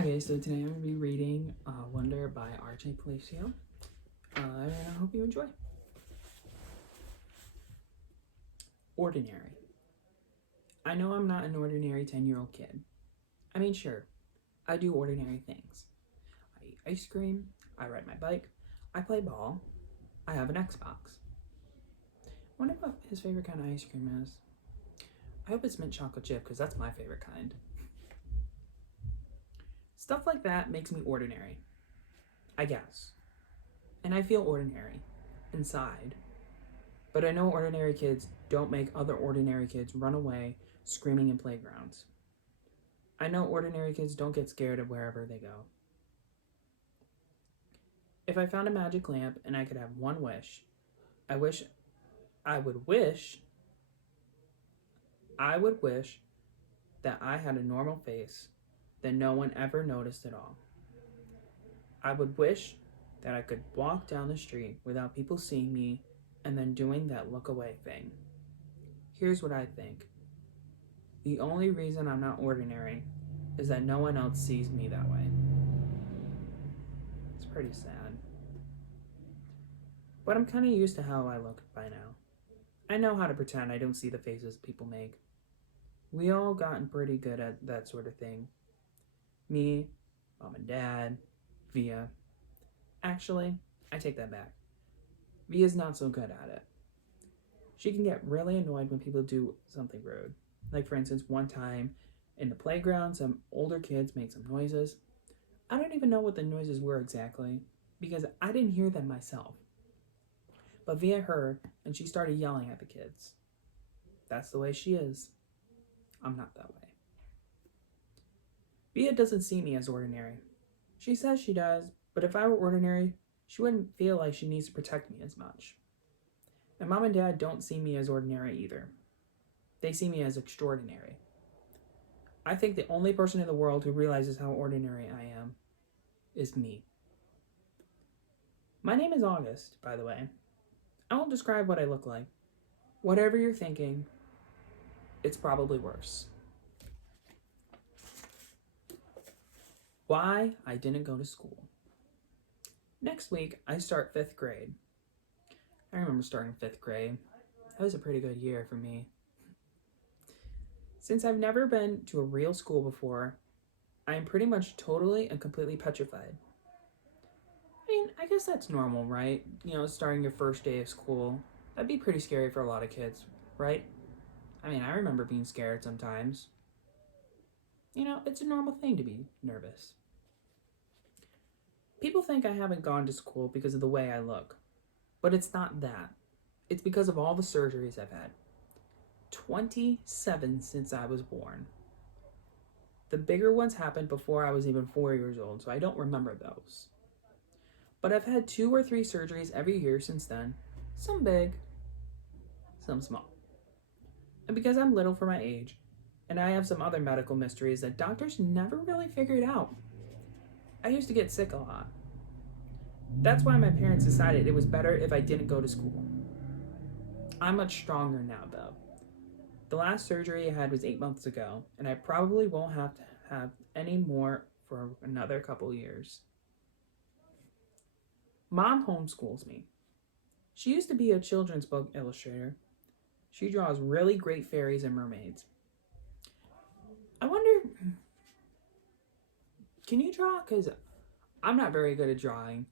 Okay, so today I'm going to be reading Wonder by R.J. Palacio, and I hope you enjoy. Ordinary. I know I'm not an ordinary 10-year-old kid. I mean, sure, I do ordinary things. I eat ice cream, I ride my bike, I play ball, I have an Xbox. Wonder what his favorite kind of ice cream is. I hope it's mint chocolate chip, because that's my favorite kind. Stuff like that makes me ordinary, I guess. And I feel ordinary inside. But I know ordinary kids don't make other ordinary kids run away screaming in playgrounds. I know ordinary kids don't get scared of wherever they go. If I found a magic lamp and I could have one wish, I would wish that I had a normal face that no one ever noticed at all. I would wish that I could walk down the street without people seeing me and then doing that look away thing. Here's what I think. The only reason I'm not ordinary is that no one else sees me that way. It's pretty sad. But I'm kind of used to how I look by now. I know how to pretend I don't see the faces people make. We all gotten pretty good at that sort of thing. Me, Mom and Dad, Via. Actually, I take that back. Via's not so good at it. She can get really annoyed when people do something rude. Like, for instance, one time in the playground, some older kids made some noises. I don't even know what the noises were exactly, because I didn't hear them myself. But Via heard, and she started yelling at the kids. That's the way she is. I'm not that way. Via doesn't see me as ordinary. She says she does, but if I were ordinary, she wouldn't feel like she needs to protect me as much. And Mom and Dad don't see me as ordinary either. They see me as extraordinary. I think the only person in the world who realizes how ordinary I am is me. My name is August, by the way. I won't describe what I look like. Whatever you're thinking, it's probably worse. Why I didn't go to school. Next week, I start 5th grade. I remember starting 5th grade. That was a pretty good year for me. Since I've never been to a real school before, I am pretty much totally and completely petrified. I mean, I guess that's normal, right? Starting your first day of school. That'd be pretty scary for a lot of kids, right? I mean, I remember being scared sometimes. It's a normal thing to be nervous. People think I haven't gone to school because of the way I look. But it's not that. It's because of all the surgeries I've had. 27 since I was born. The bigger ones happened before I was even 4 years old, so I don't remember those. But I've had 2 or 3 surgeries every year since then. Some big, some small. And because I'm little for my age, and I have some other medical mysteries that doctors never really figured out, I used to get sick a lot. That's why my parents decided it was better if I didn't go to school. I'm much stronger now, though. The last surgery I had was 8 months ago, and I probably won't have to have any more for another couple years. Mom homeschools me. She used to be a children's book illustrator. She draws really great fairies and mermaids. I wonder, can you draw? Because I'm not very good at drawing.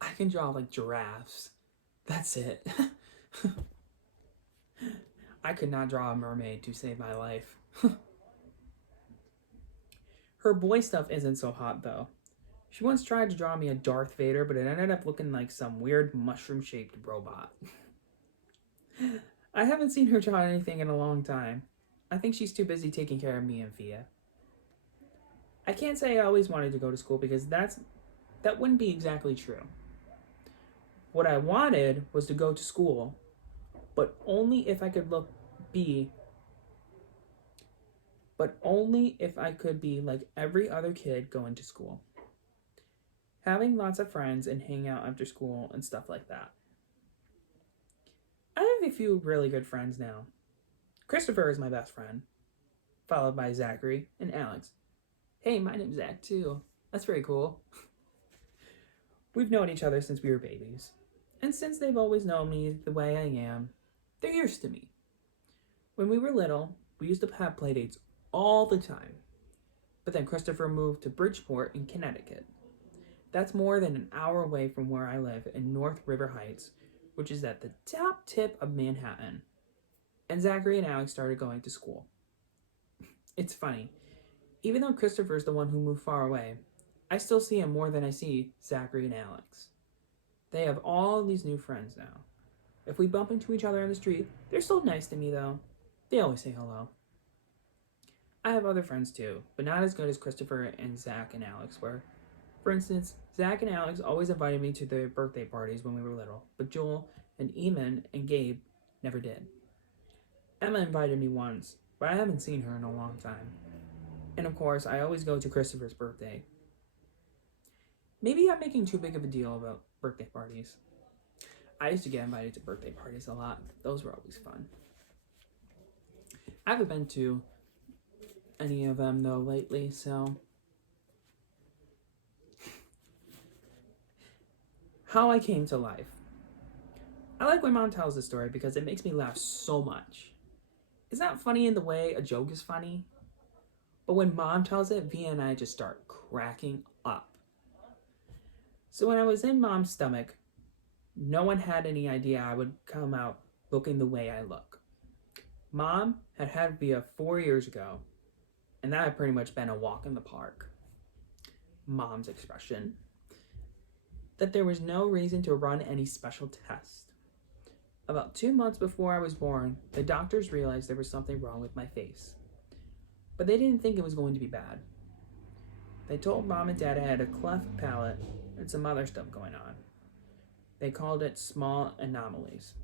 I can draw like giraffes. That's it. I could not draw a mermaid to save my life. Her boy stuff isn't so hot though. She once tried to draw me a Darth Vader, but it ended up looking like some weird mushroom-shaped robot. I haven't seen her draw anything in a long time. I think she's too busy taking care of me and Fia. I can't say I always wanted to go to school because that wouldn't be exactly true. What I wanted was to go to school, but only if I could be like every other kid going to school. Having lots of friends and hang out after school and stuff like that. I have a few really good friends now. Christopher is my best friend, followed by Zachary and Alex. Hey, my name's Zach too. That's very cool. We've known each other since we were babies. And since they've always known me the way I am, they're used to me. When we were little, we used to have playdates all the time. But then Christopher moved to Bridgeport in Connecticut. That's more than an hour away from where I live in North River Heights, which is at the top tip of Manhattan. And Zachary and Alex started going to school. It's funny. Even though Christopher's the one who moved far away, I still see him more than I see Zachary and Alex. They have all these new friends now. If we bump into each other on the street, they're still nice to me though. They always say hello. I have other friends too, but not as good as Christopher and Zach and Alex were. For instance, Zach and Alex always invited me to their birthday parties when we were little, but Joel and Eamon and Gabe never did. Emma invited me once, but I haven't seen her in a long time. And of course, I always go to Christopher's birthday. Maybe I'm making too big of a deal about birthday parties. I used to get invited to birthday parties a lot. Those were always fun. I haven't been to any of them though lately, so... How I came to life. I like when Mom tells the story because it makes me laugh so much. It's not funny in the way a joke is funny, but when Mom tells it, Via and I just start cracking up. So when I was in Mom's stomach, no one had any idea I would come out looking the way I look. Mom had Via 4 years ago, and that had pretty much been a walk in the park. Mom's expression: that there was no reason to run any special test. About 2 months before I was born, the doctors realized there was something wrong with my face. But they didn't think it was going to be bad. They told Mom and Dad I had a cleft palate and some other stuff going on. They called it small anomalies.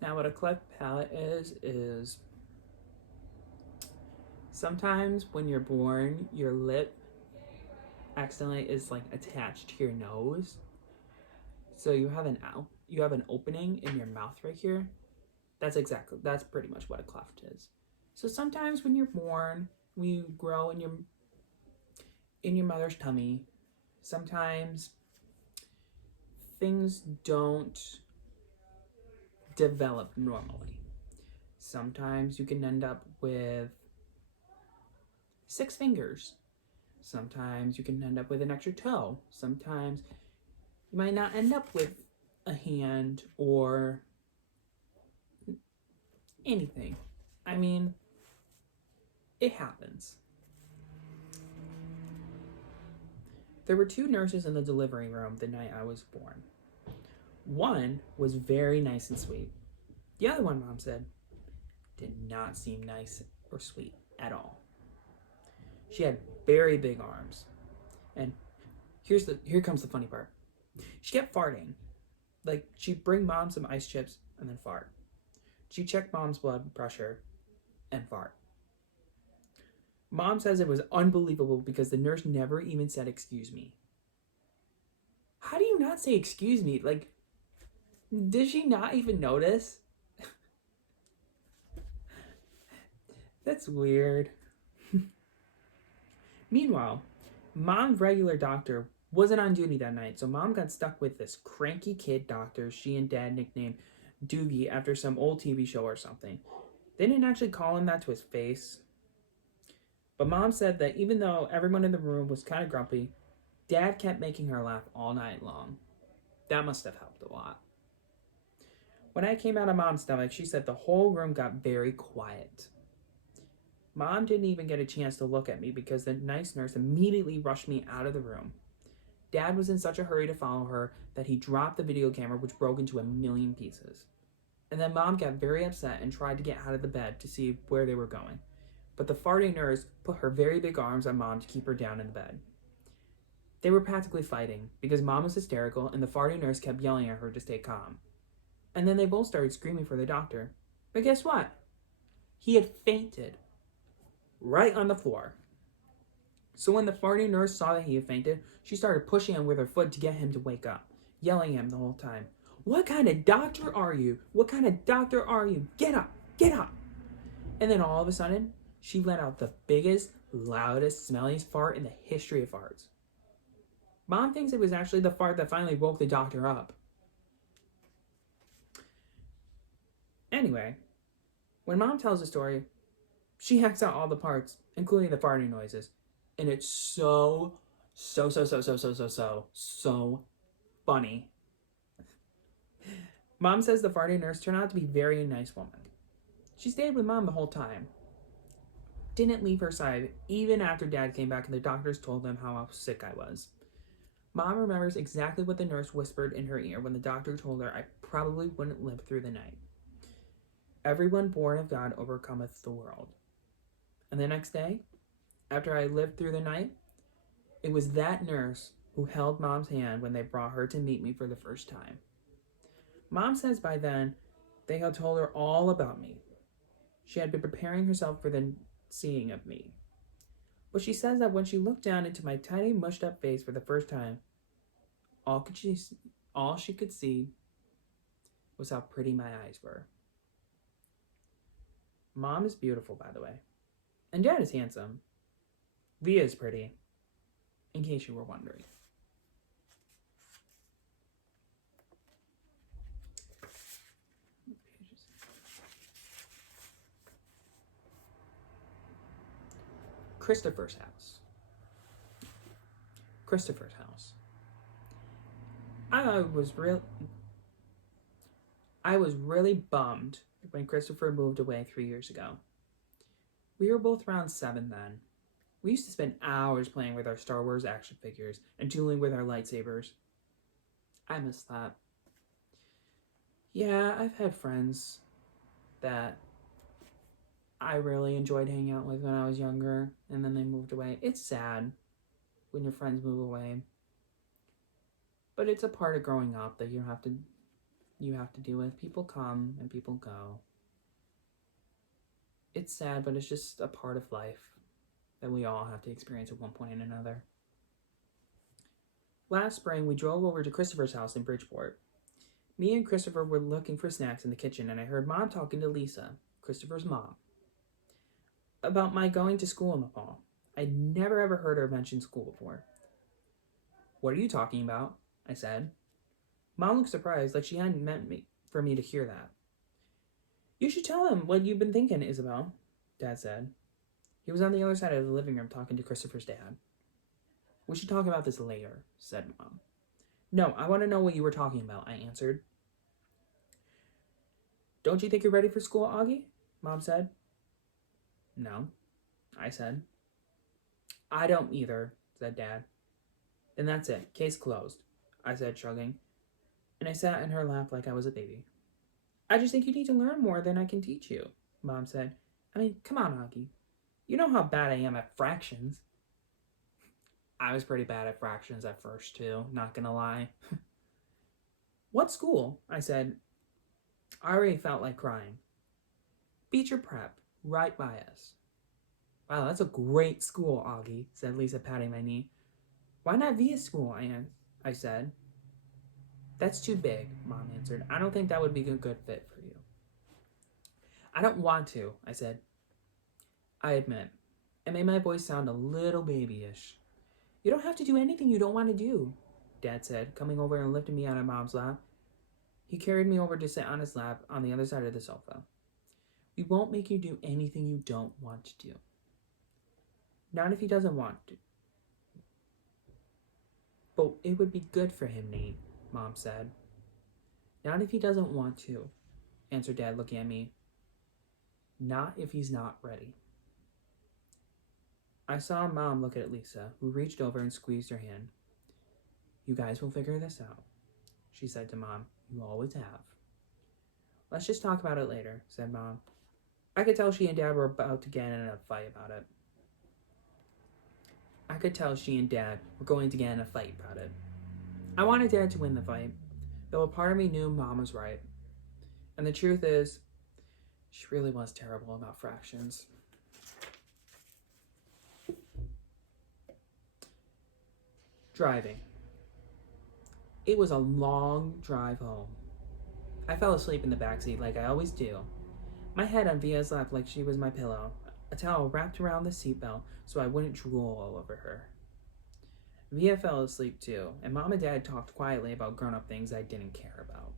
Now what a cleft palate is sometimes when you're born, your lip accidentally is like attached to your nose. So you have an opening in your mouth right here. That's pretty much what a cleft is. So sometimes when you're born, when you grow in your mother's tummy, sometimes things don't develop normally. Sometimes you can end up with 6 fingers. Sometimes you can end up with an extra toe. Sometimes you might not end up with a hand or anything. I mean, it happens. There were 2 nurses in the delivery room the night I was born. One was very nice and sweet. The other one, Mom said, did not seem nice or sweet at all. She had very big arms. And here comes the funny part. She kept farting. Like, she'd bring Mom some ice chips and then fart. She'd check Mom's blood pressure and fart. Mom says it was unbelievable because the nurse never even said excuse me. How do you not say excuse me? Like, did she not even notice? That's weird. Meanwhile, Mom's regular doctor wasn't on duty that night, so Mom got stuck with this cranky kid doctor she and Dad nicknamed Doogie after some old TV show or something. They didn't actually call him that to his face. But Mom said that even though everyone in the room was kind of grumpy, Dad kept making her laugh all night long. That must have helped a lot. When I came out of Mom's stomach, she said the whole room got very quiet. Mom didn't even get a chance to look at me because the nice nurse immediately rushed me out of the room. Dad was in such a hurry to follow her that he dropped the video camera, which broke into a million pieces. And then Mom got very upset and tried to get out of the bed to see where they were going. But the farting nurse put her very big arms on Mom to keep her down in the bed. They were practically fighting because Mom was hysterical and the farting nurse kept yelling at her to stay calm. And then they both started screaming for the doctor. But guess what? He had fainted right on the floor. So when the farting nurse saw that he had fainted, she started pushing him with her foot to get him to wake up, yelling at him the whole time. What kind of doctor are you? What kind of doctor are you? Get up, get up. And then all of a sudden, she let out the biggest, Loudest, smelliest fart in the history of farts. Mom thinks it was actually the fart that finally woke the doctor up. Anyway, when Mom tells the story, she hacks out all the parts, including the farting noises. And it's so funny. Mom says the farting nurse turned out to be a very nice woman. She stayed with Mom the whole time. Didn't leave her side even after Dad came back and the doctors told them how sick I was. Mom remembers exactly what the nurse whispered in her ear when the doctor told her I probably wouldn't live through the night. Everyone born of God overcometh the world. And the next day, after I lived through the night, it was that nurse who held Mom's hand when they brought her to meet me for the first time. Mom says by then, they had told her all about me. She had been preparing herself for the seeing of me. But she says that when she looked down into my tiny, mushed-up face for the first time, all she could see was how pretty my eyes were. Mom is beautiful, by the way. And Dad is handsome. Leah is pretty, in case you were wondering. Christopher's house. Christopher's house. I was really bummed when Christopher moved away 3 years ago. We were both around 7 then. We used to spend hours playing with our Star Wars action figures and dueling with our lightsabers. I miss that. Yeah, I've had friends that I really enjoyed hanging out with when I was younger, and then they moved away. It's sad when your friends move away. But it's a part of growing up that you have to deal with. People come and people go. It's sad, but it's just a part of life that we all have to experience at one point or another. Last spring, we drove over to Christopher's house in Bridgeport. Me and Christopher were looking for snacks in the kitchen, and I heard Mom talking to Lisa, Christopher's mom, about my going to school in the fall. I'd never ever heard her mention school before. What are you talking about? I said. Mom looked surprised, like she hadn't meant for me to hear that. You should tell him what you've been thinking, Isabel, Dad said. He was on the other side of the living room talking to Christopher's dad. We should talk about this later, said Mom. No, I want to know what you were talking about, I answered. Don't you think you're ready for school, Augie? Mom said. No, I said. I don't either, said Dad. Then that's it. Case closed, I said, shrugging. And I sat in her lap like I was a baby. I just think you need to learn more than I can teach you, Mom said. I mean, come on, Augie. You know how bad I am at fractions. I was pretty bad at fractions at first, too, not gonna lie. What school? I said. I already felt like crying. Beecher Prep, right by us. Wow, that's a great school, Augie, said Lisa, patting my knee. Why not Via School, I said. That's too big, Mom answered. I don't think that would be a good fit for you. I don't want to, I said. I admit, it made my voice sound a little babyish. You don't have to do anything you don't want to do, Dad said, coming over and lifting me out of Mom's lap. He carried me over to sit on his lap on the other side of the sofa. We won't make you do anything you don't want to do. Not if he doesn't want to. But it would be good for him, Nate, Mom said. Not if he doesn't want to, answered Dad, looking at me. Not if he's not ready. I saw Mom look at Lisa, who reached over and squeezed her hand. You guys will figure this out, she said to Mom. You always have. Let's just talk about it later, said Mom. I could tell she and Dad were about to get in a fight about it. I wanted Dad to win the fight, though a part of me knew Mom was right. And the truth is, she really was terrible about fractions. Driving. It was a long drive home. I fell asleep in the backseat like I always do, my head on Via's lap like she was my pillow. a towel wrapped around the seatbelt so I wouldn't drool all over her. Via fell asleep too, and Mom and Dad talked quietly about grown-up things I didn't care about.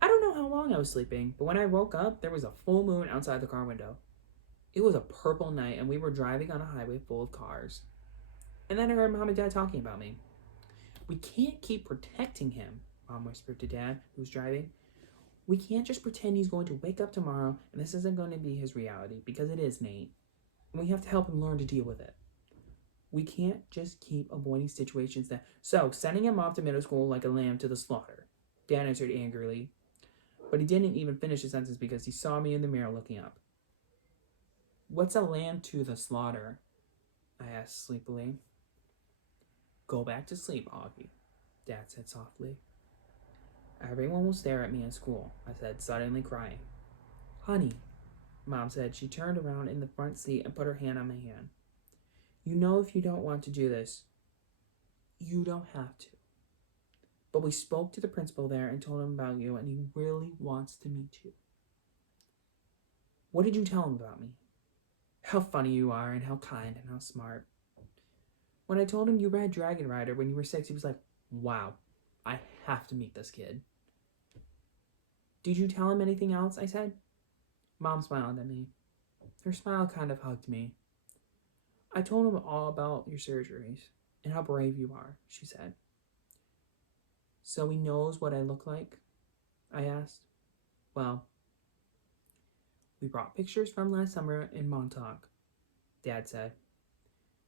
I don't know how long I was sleeping, but when I woke up, there was a full moon outside the car window. It was a purple night, and we were driving on a highway full of cars. And then I heard Mom and Dad talking about me. We can't keep protecting him, Mom whispered to Dad, who was driving. We can't just pretend he's going to wake up tomorrow and this isn't going to be his reality, because it is, Nate. And we have to help him learn to deal with it. We can't just keep avoiding situations that... So, sending him off to middle school like a lamb to the slaughter, Dad answered angrily. But he didn't even finish his sentence because he saw me in the mirror looking up. What's a lamb to the slaughter? I asked sleepily. Go back to sleep, Augie, Dad said softly. Everyone will stare at me in school, I said, suddenly crying. Honey, Mom said. She turned around in the front seat and put her hand on my hand. You know if you don't want to do this, you don't have to. But we spoke to the principal there and told him about you, and he really wants to meet you. What did you tell him about me? How funny you are, and how kind, and how smart. When I told him you read Dragon Rider when you were 6, he was like, wow, I have to meet this kid. Did you tell him anything else? I said. Mom smiled at me. Her smile kind of hugged me. I told him all about your surgeries and how brave you are, she said. So he knows what I look like? I asked. Well, we brought pictures from last summer in Montauk, Dad said.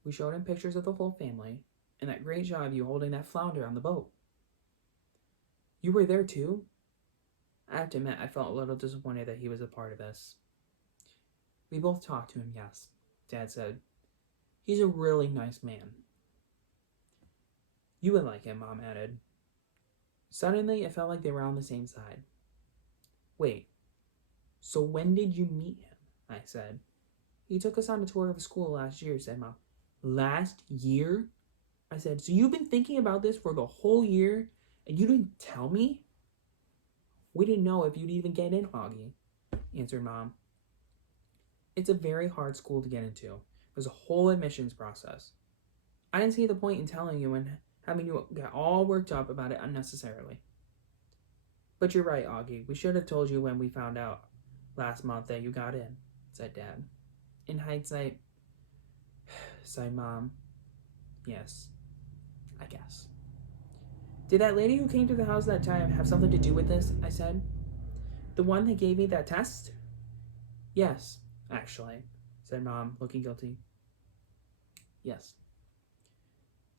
We showed him pictures of the whole family and that great shot of you holding that flounder on the boat. You were there too? I have to admit, I felt a little disappointed that he was a part of this. We both talked to him, yes, Dad said. He's a really nice man. You would like him, Mom added. Suddenly, it felt like they were on the same side. Wait, so when did you meet him? I said. He took us on a tour of a school last year, said Mom. Last year? I said, so you've been thinking about this for the whole year and you didn't tell me? We didn't know if you'd even get in, Augie, answered Mom. It's a very hard school to get into. There's a whole admissions process. I didn't see the point in telling you and having you get all worked up about it unnecessarily. But you're right, Augie. We should have told you when we found out last month that you got in, said Dad. In hindsight, sighed Mom. Yes, I guess. Did that lady who came to the house that time have something to do with this? I said. The one that gave me that test? Yes, actually, said Mom, looking guilty. Yes.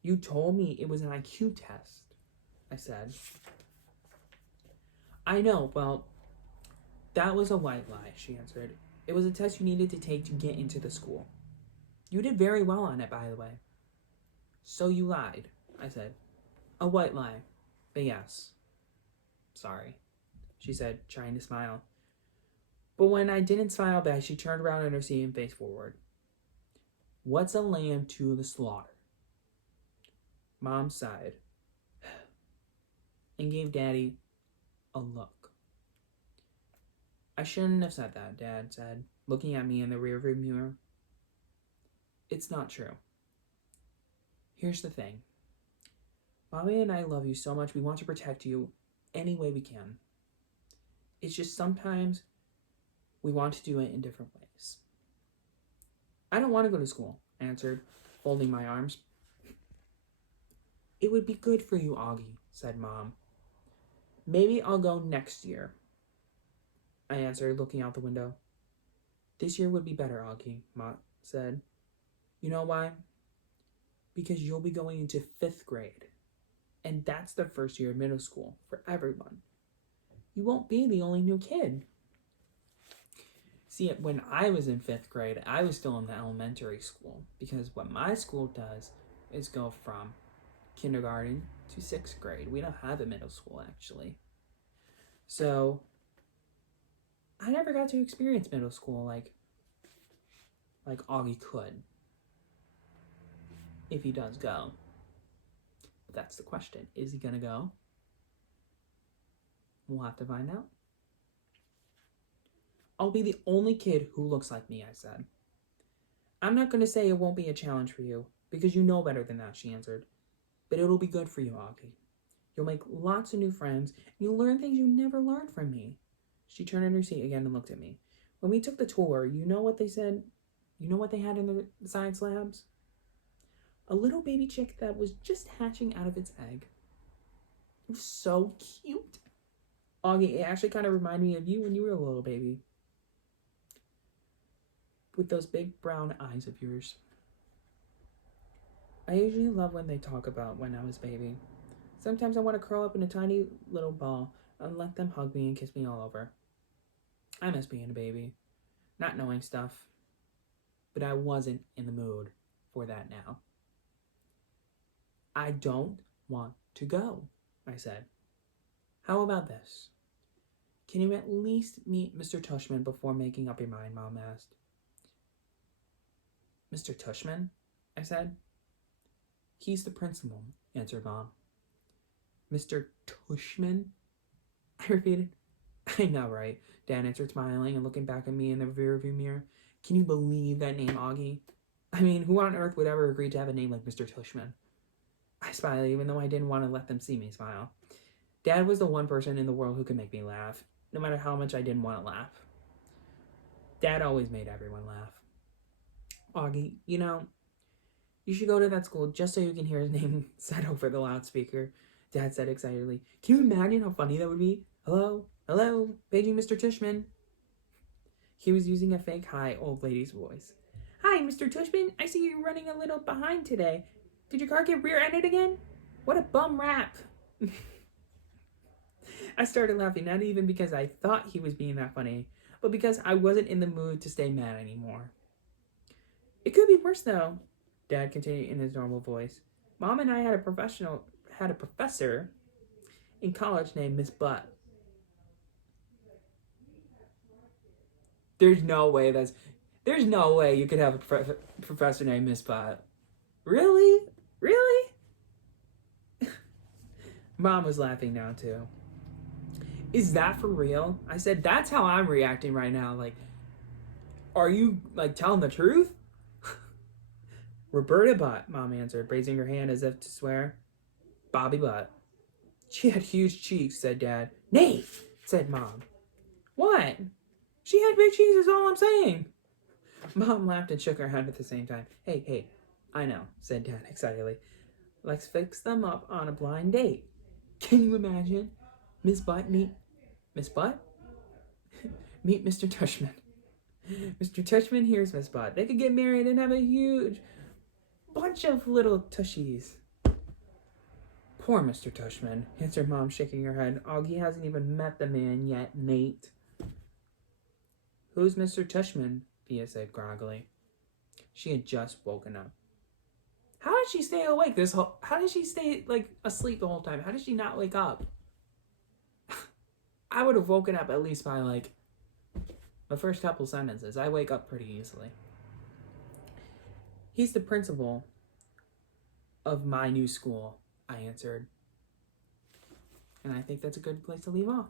You told me it was an IQ test, I said. I know, well, that was a white lie, she answered. It was a test you needed to take to get into the school. You did very well on it, by the way. So you lied, I said. A white lie, but yes. Sorry, she said, trying to smile. But when I didn't smile back, she turned around in her seat and faced forward. What's a lamb to the slaughter? Mom sighed and gave Daddy a look. I shouldn't have said that, Dad said, looking at me in the rearview mirror. It's not true. Here's the thing. Mommy and I love you so much, we want to protect you any way we can. It's just sometimes we want to do it in different ways. I don't want to go to school, I answered, folding my arms. It would be good for you, Augie, said Mom. Maybe I'll go next year, I answered, looking out the window. This year would be better, Augie, Ma said. You know why? Because you'll be going into 5th grade. And that's the first year of middle school for everyone. You won't be the only new kid. See, when I was in 5th grade, I was still in the elementary school. Because what my school does is go from kindergarten to 6th grade. We don't have a middle school, actually. So, I never got to experience middle school like Augie could. If he does go. That's the question. Is he gonna go? We'll have to find out. I'll be the only kid who looks like me, I said. I'm not going to say it won't be a challenge for you, because you know better than that, she answered. But it'll be good for you, Augie. You'll make lots of new friends, and you'll learn things you never learned from me. She turned in her seat again and looked at me. When we took the tour, you know what they said? You know what they had in the science labs? A little baby chick that was just hatching out of its egg. It was so cute. Augie, it actually kind of reminded me of you when you were a little baby. With those big brown eyes of yours. I usually love when they talk about when I was a baby. Sometimes I want to curl up in a tiny little ball and let them hug me and kiss me all over. I miss being a baby, not knowing stuff, but I wasn't in the mood for that now. I don't want to go, I said. How about this? Can you at least meet Mr. Tushman before making up your mind, Mom asked. Mr. Tushman? I said. He's the principal, answered Mom. Mr. Tushman? I repeated. I know, right? Dad answered, smiling and looking back at me in the rearview mirror. Can you believe that name, Augie? I mean, who on earth would ever agree to have a name like Mr. Tushman? I smiled, even though I didn't want to let them see me smile. Dad was the one person in the world who could make me laugh, no matter how much I didn't want to laugh. Dad always made everyone laugh. Augie, you should go to that school just so you can hear his name said over the loudspeaker, Dad said excitedly. Can you imagine how funny that would be? Hello? Hello? Paging Mr. Tushman. He was using a fake high old lady's voice. Hi, Mr. Tushman. I see you're running a little behind today. Did your car get rear-ended again? What a bum rap. I started laughing, not even because I thought he was being that funny, but because I wasn't in the mood to stay mad anymore. It could be worse, though, Dad continued in his normal voice. Mom and I had a professor in college named Miss Butt. There's no way you could have a professor named Miss Butt. Really? Really? Mom was laughing now, too. Is that for real? I said, that's how I'm reacting right now. Like, are you, telling the truth? Roberta Butt, Mom answered, raising her hand as if to swear. Bobby Butt. She had huge cheeks, said Dad. Nay, said Mom. What? She had big cheeks is all I'm saying. Mom laughed and shook her head at the same time. Hey, I know, said Dad excitedly. Let's fix them up on a blind date. Can you imagine? Miss Butt meet Mr. Tushman. Mr. Tushman here's Miss Butt. They could get married and have a huge bunch of little tushies. Poor Mr. Tushman, answered Mom, shaking her head. Augie hasn't even met the man yet, Nate. Who's Mr. Tushman? Thea said groggily. She had just woken up. How did she stay awake how did she stay, asleep the whole time? How did she not wake up? I would have woken up at least by, the first couple sentences. I wake up pretty easily. He's the principal of my new school, I answered. And I think that's a good place to leave off.